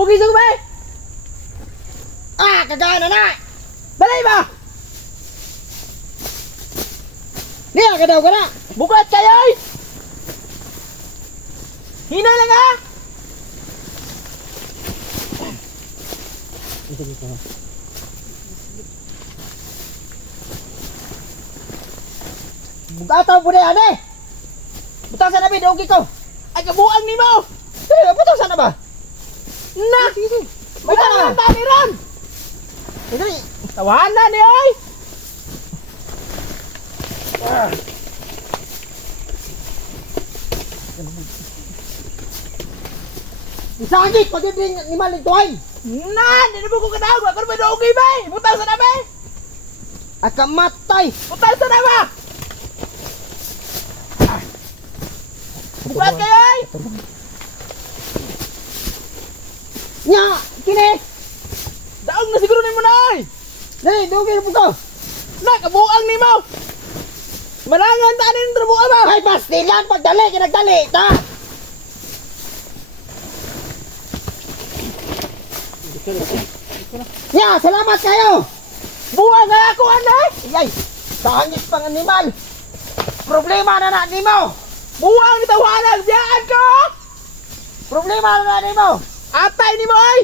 Ugi sa ba? Ah, kagana na. Balay ba? Niya ka daw ka na. Bukat kayo ay! Hinay lang ha! Bugataw po na yan eh. Butasan na ba? Ugi ko! Ay kabuang ni mo! Eh, butang sana ba? Na! May Wala. tangan tani ron! Hindi. Tawanan ni ay! Isagit pag hindi ni malintuan. Nan! Hindi mo ko katawag! Ako naman ugi ba? Butasan na ba? Akamatay. Butasan na ba? Bukat kayo ay! Nya, kini. Daog na siguro ni mo na ay! Dali, dugi na po ko. Na! Kabuang ni mo! Malangan tanin ng trabuha ba? Ay, pastilan pagdali, kinagdali. Ta. Nya, salamat kayo. Buwang nga ako anay! Yay, sangit pang animal. Problema na nimo. Buwang ni tawanan! Biyaan ko! Problema na nimo. Atay ni mo ay!